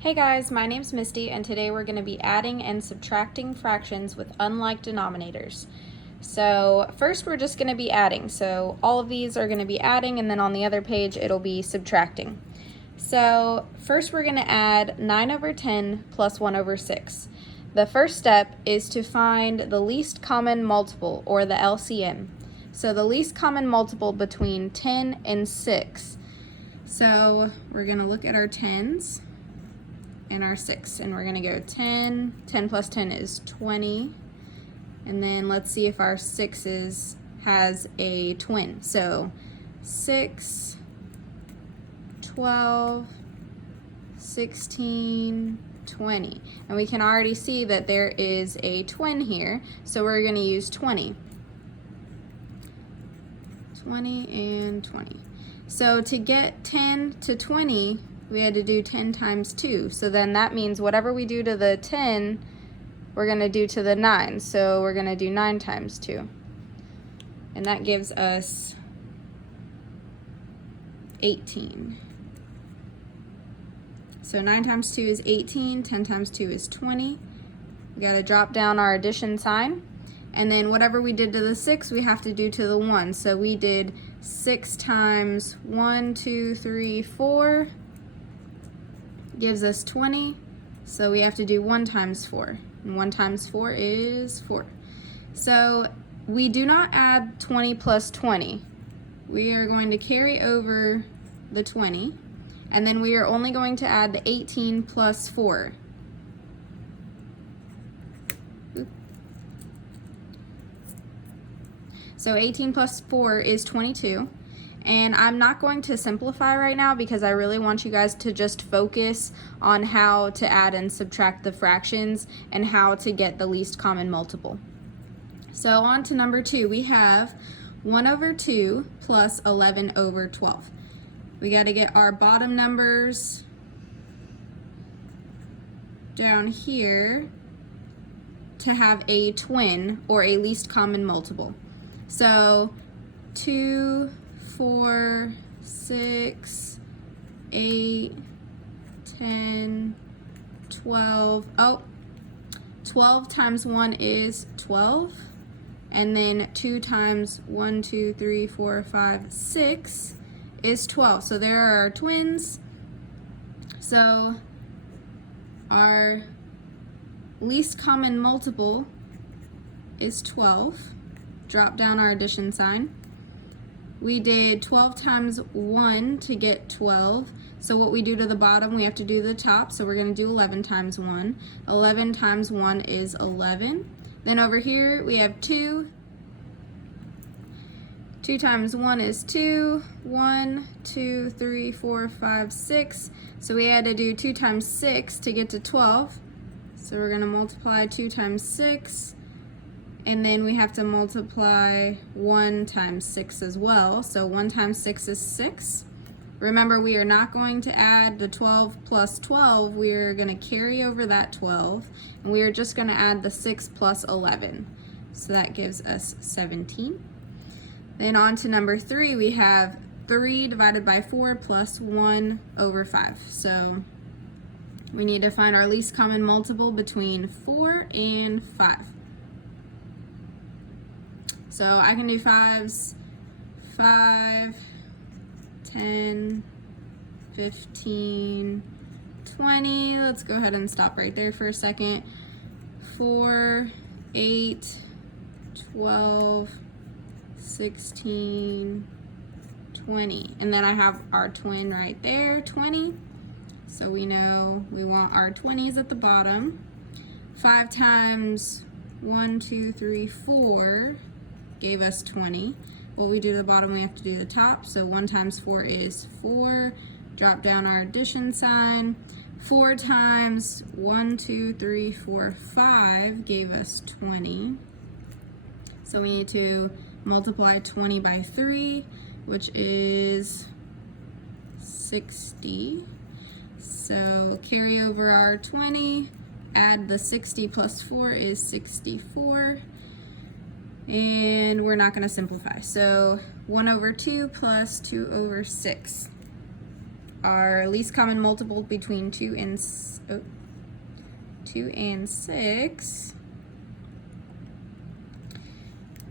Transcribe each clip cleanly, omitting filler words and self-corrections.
Hey guys, my name's Misty and today we're going to be adding and subtracting fractions with unlike denominators. So first we're just going to be adding. So all of these are going to be adding and then on the other page it'll be subtracting. So first we're going to add 9 over 10 plus 1 over 6. The first step is to find the least common multiple, or the LCM. So the least common multiple between 10 and 6. So we're going to look at our 10s and our 6, and we're going to go 10 plus 10 is 20, and then let's see if our 6 has a twin. So 6, 12, 16, 20, and we can already see that there is a twin here, so we're going to use 20 and 20. So to get 10 to 20, we had to do 10 times 2. So then that means whatever we do to the 10, we're going to do to the 9. So we're going to do 9 times 2. And that gives us 18. So 9 times 2 is 18. 10 times 2 is 20. We got to drop down our addition sign. And then whatever we did to the 6, we have to do to the 1. So we did 6 times 1, 2, 3, 4. Gives us 20, so we have to do 1 times 4, and 1 times 4 is 4. So we do not add 20 plus 20. We are going to carry over the 20, and then we are only going to add the 18 plus 4. So 18 plus 4 is 22. And I'm not going to simplify right now because I really want you guys to just focus on how to add and subtract the fractions and how to get the least common multiple. So on to number 2, we have 1 over 2 plus 11 over 12. We got to get our bottom numbers down here to have a twin or a least common multiple. So 2, 4, 6, 8, 10, 12. Oh, 12 times 1 is 12. And then 2 times 1, 2, 3, 4, 5, 6 is 12. So there are our twins. So our least common multiple is 12. Drop down our addition sign. We did 12 times 1 to get 12. So what we do to the bottom, we have to do the top. So we're going to do 11 times 1. 11 times 1 is 11. Then over here we have 2. 2 times 1 is 2. 1, 2, 3, 4, 5, 6. So we had to do 2 times 6 to get to 12. So we're going to multiply 2 times 6. And then we have to multiply 1 times 6 as well. So 1 times 6 is 6. Remember, we are not going to add the 12 plus 12. We are going to carry over that 12. And we are just going to add the 6 plus 11. So that gives us 17. Then on to number 3, we have 3 divided by 4 plus 1 over 5. So we need to find our least common multiple between 4 and 5. So I can do 5s, 5, 10, 15, 20. Let's go ahead and stop right there for a second. 4, 8, 12, 16, 20. And then I have our twin right there, 20. So we know we want our 20s at the bottom. 5 times 1, 2, 3, 4. Gave us 20. What we do to the bottom, we have to do the top. So 1 times 4 is 4. Drop down our addition sign. 4 times 1, 2, 3, 4, 5 gave us 20. So we need to multiply 20 by 3, which is 60. So carry over our 20. Add the 60 plus 4 is 64. And we're not going to simplify. So 1 over 2 plus 2 over 6. our least common multiple between 2 and 6.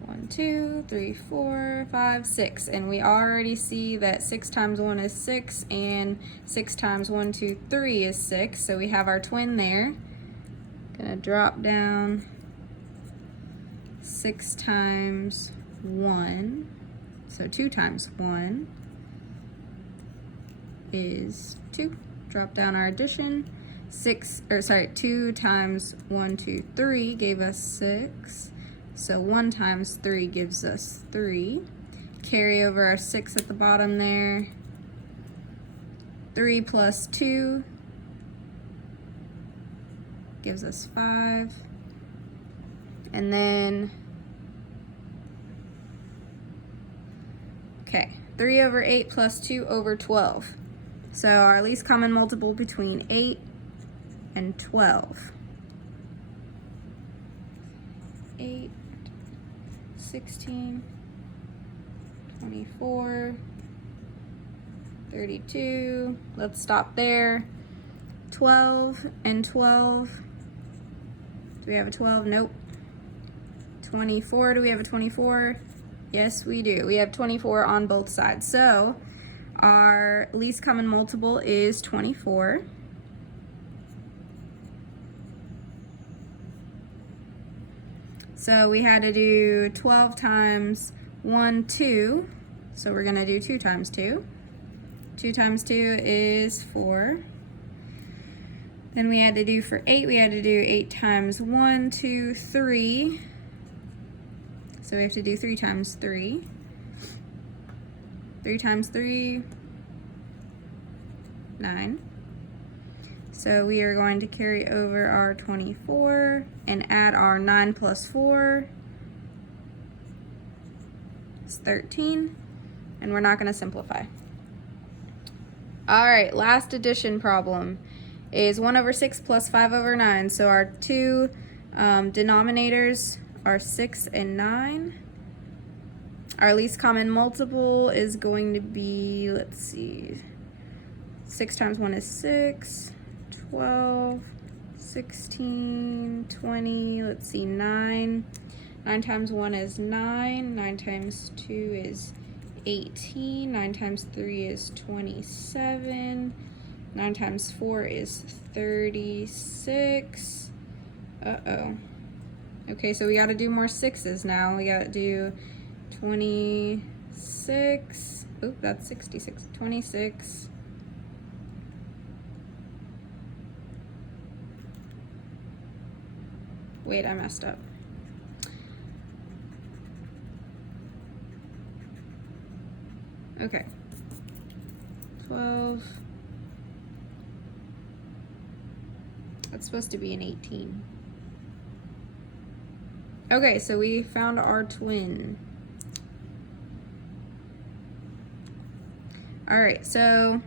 1, 2, 3, 4, 5, 6. And we already see that 6 times 1 is 6, and 6 times 1, 2, 3 is 6. So we have our twin there. Gonna drop down 6 times 1. So 2 times 1 is 2. Drop down our addition. 2 times 1, 2, 3 gave us 6. So 1 times 3 gives us 3. Carry over our 6 at the bottom there. 3 plus 2 gives us 5. And then, okay, 3 over 8 plus 2 over 12. So our least common multiple between 8 and 12. 8, 16, 24, 32. Let's stop there. 12 and 12. Do we have a 12? Nope. 24. Do we have a 24? Yes, we do. We have 24 on both sides. So our least common multiple is 24. So we had to do 12 times 1, 2. So we're going to do 2 times 2. 2 times 2 is 4. Then we had to do for 8, we had to do 8 times 1, 2, 3. So we have to do 3 times 3. 3 times 3, 9. So we are going to carry over our 24 and add our 9 plus 4. It's 13. And we're not going to simplify. All right, last addition problem is 1 over 6 plus 5 over 9. So our two denominators are 6 and 9. Our least common multiple is going to be, let's see, 6 times 1 is 6, 12, 16, 20, let's see, 9. 9 times 1 is 9, 9 times 2 is 18, 9 times 3 is 27, 9 times 4 is 36. Uh-oh. Okay, so we got to do more 6s now. We got to do 26. Oop, that's 66. 26. Wait, I messed up. Okay. 12. That's supposed to be an 18. Okay, so we found our twin. All right, so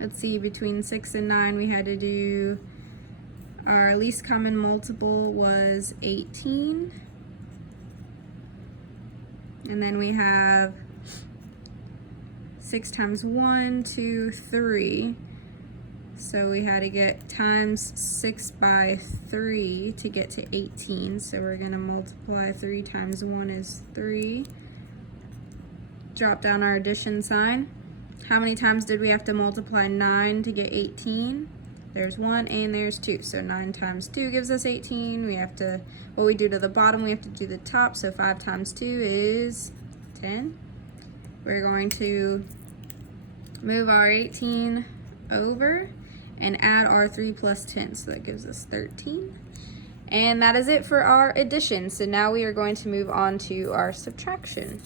let's see, between 6 and 9 we had to do, our least common multiple was 18. And then we have 6 times 1, 2, 3. So we had to get times 6 by 3 to get to 18. So we're going to multiply 3 times 1 is 3. Drop down our addition sign. How many times did we have to multiply 9 to get 18? There's 1 and there's 2. So 9 times 2 gives us 18. We have to, what we do to the bottom, we have to do the top. So 5 times 2 is 10. We're going to move our 18 over and add our 3 plus 10. So that gives us 13. And that is it for our addition. So now we are going to move on to our subtraction.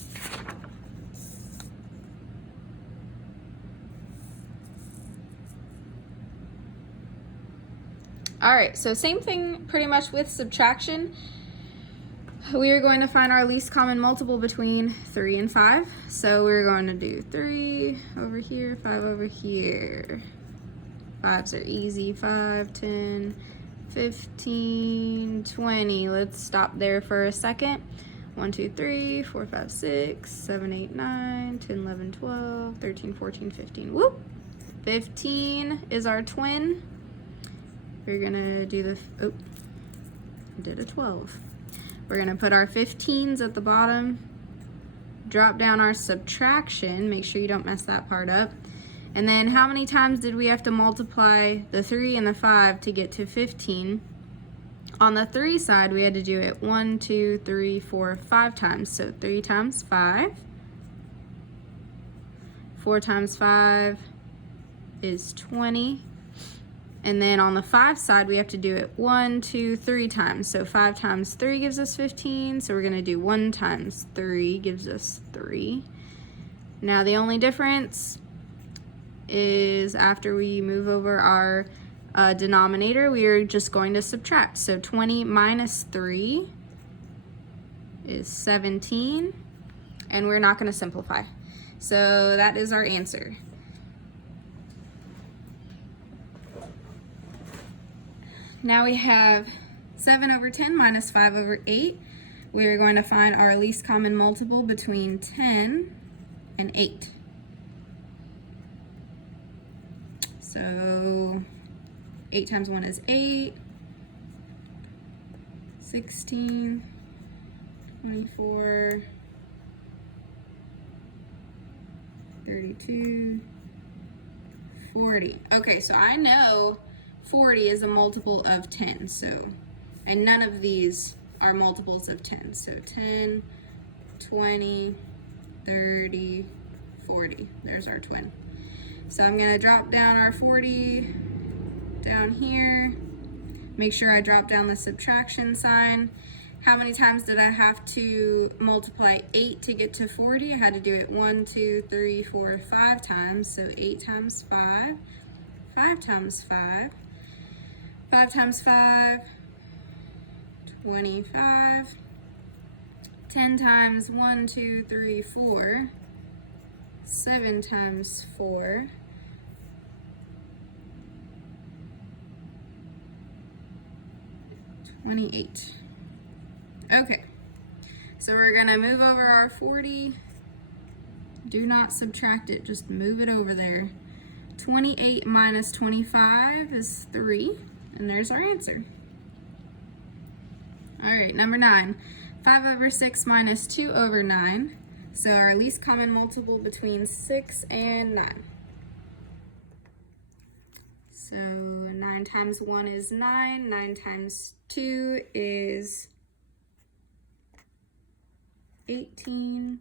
All right, so same thing pretty much with subtraction. We are going to find our least common multiple between 3 and 5. So we're going to do 3 over here, 5 over here. 5s are easy, 5, 10, 15, 20. Let's stop there for a second. 1, 2, 3, 4, 5, 6, 7, 8, 9, 10, 11, 12, 13, 14, 15. Whoop! 15 is our twin. We're gonna do the, oh, I did a 12. We're gonna put our 15s at the bottom, drop down our subtraction, make sure you don't mess that part up. And then how many times did we have to multiply the 3 and the 5 to get to 15? On the 3 side, we had to do it 1, 2, 3, 4, 5 times. So 3 times 5. 4 times 5 is 20. And then on the 5 side, we have to do it 1, 2, 3 times. So 5 times 3 gives us 15. So we're going to do 1 times 3 gives us 3. Now the only difference is after we move over our denominator, we are just going to subtract. So 20 minus 3 is 17. And we're not going to simplify. So that is our answer. Now we have 7 over 10 minus 5 over 8. We are going to find our least common multiple between 10 and 8. So 8 times 1 is 8, 16, 24, 32, 40. Okay, so I know 40 is a multiple of 10, so, and none of these are multiples of 10. So 10, 20, 30, 40. There's our twin. So I'm gonna drop down our 40 down here. Make sure I drop down the subtraction sign. How many times did I have to multiply 8 to get to 40? I had to do it 1, 2, 3, 4, 5 times. So 8 times 5, 5 times 5, 5 times 5, 25, 10 times 1, 2, 3, 4, 7 times 4, 28. Okay, so we're gonna move over our 40. Do not subtract it, just move it over there. 28 minus 25 is 3, and there's our answer. All right, number 9. 5 over 6 minus 2 over 9. So our least common multiple between 6 and 9. So 9 times 1 is 9. 9 times 2 is 18.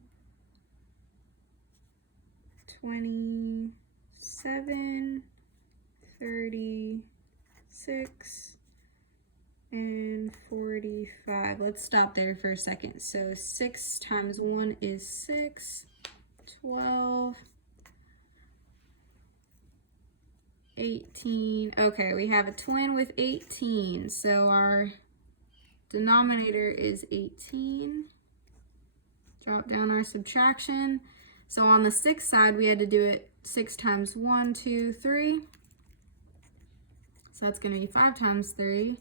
27, 36, and 45. Let's stop there for a second. So 6 times 1 is 6, 12, 18. Okay, we have a twin with 18. So our denominator is 18. Drop down our subtraction. So on the 6 side, we had to do it 6 times 1, 2, 3. So that's going to be 5 times 3,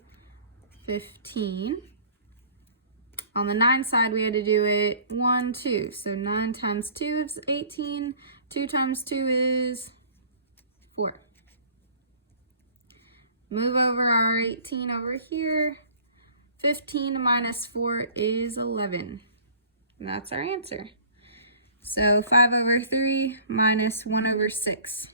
15. On the 9 side, we had to do it 1, 2. So 9 times 2 is 18. 2 times 2 is 4. Move over our 18 over here. 15 minus 4 is 11. And that's our answer. So 5 over 3 minus 1 over 6.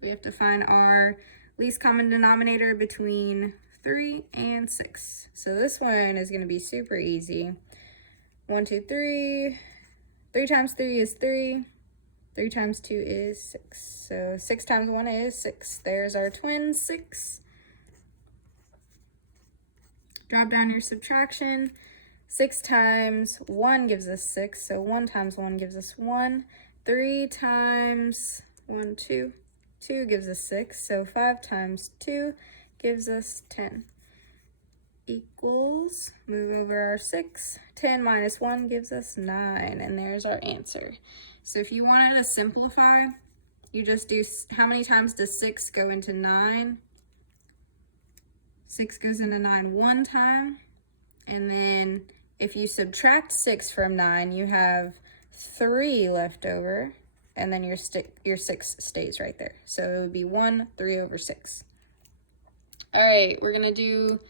We have to find our least common denominator between 3 and 6. So this one is going to be super easy. 1, 2, 3. 3 times 3 is 3. 3 times 2 is 6. So 6 times 1 is 6. There's our twin, 6. Drop down your subtraction. 6 times 1 gives us 6, so 1 times 1 gives us 1. 3 times 1, 2. 2 gives us 6, so 5 times 2 gives us 10. Equals, move over our 6. 10 minus 1 gives us 9, and there's our answer. So if you wanted to simplify, you just do, how many times does 6 go into 9? 6 goes into 9 one time, and then if you subtract 6 from 9, you have 3 left over, and then your 6 stays right there. So it would be 1, 3 over 6. All right, we're going to do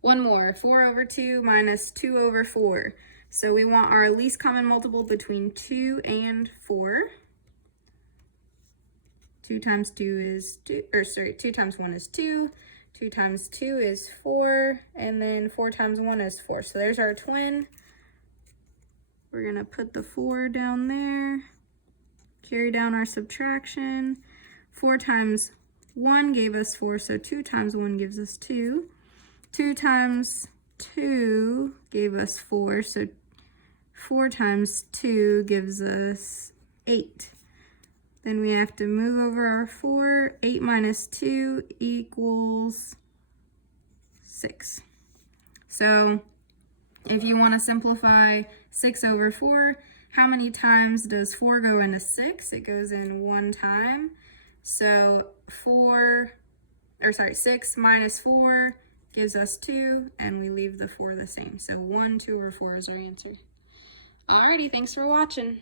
one more. 4 over 2 minus 2 over 4. So we want our least common multiple between 2 and 4. 2 times 2 is 2, or sorry, 2 times 1 is 2. 2 times 2 is 4, and then 4 times 1 is 4. So there's our twin. We're going to put the 4 down there, carry down our subtraction. 4 times 1 gave us 4, so 2 times 1 gives us 2. 2 times 2 gave us 4, so 4 times 2 gives us 8. Then we have to move over our 4. 8 minus 2 equals 6. So if you want to simplify 6 over 4, how many times does 4 go into 6? It goes in 1 time. So 6 minus 4 gives us 2, and we leave the 4 the same. So 1, 2 over 4 is our answer. Alrighty, thanks for watching.